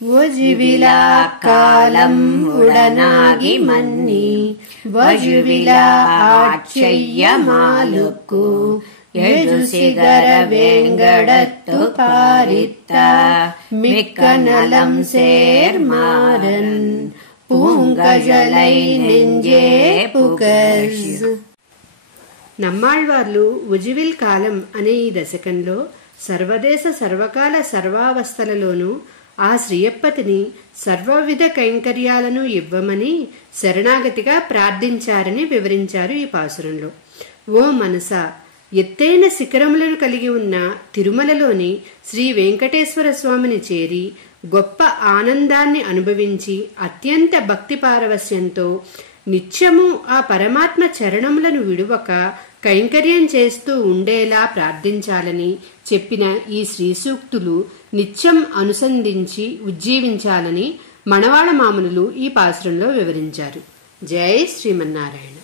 వజువిలా కాలం ఉడనాగి మన్ని వజువిలా ఆட்செய்ய மாலுக்கு எழுசிகர வேங்கடத்து பாரித்த மிக்க நலம் சேர்மாறன் పూంగజలై నెంజే పుకర్స్. నమ్మాళ్వార్లు ఉజివిల్ కాలం అనే ఈ దశకంలో సర్వదేశ సర్వకాల సర్వావస్థలలోనూ ఆ శ్రీయప్పతిని సర్వవిధ కైంకర్యాలను ఇవ్వమని శరణాగతిగా ప్రార్థించారని వివరించారు ఈ పాసురంలో. ఓ మనసా, ఎత్తైన శిఖరములను కలిగి ఉన్న తిరుమలలోని శ్రీ వెంకటేశ్వర స్వామిని చేరి గొప్ప ఆనందాన్ని అనుభవించి అత్యంత భక్తి పారవస్యంతో నిత్యము ఆ పరమాత్మ చరణములను విడువక కైంకర్యం చేస్తూ ఉండేలా ప్రార్థించాలని చెప్పిన ఈ శ్రీ సూక్తులు నిత్యం అనుసంధించి ఉజ్జీవించాలని మణవాళ మామనులు ఈ పాసురంలో వివరించారు. జై శ్రీమన్నారాయణ.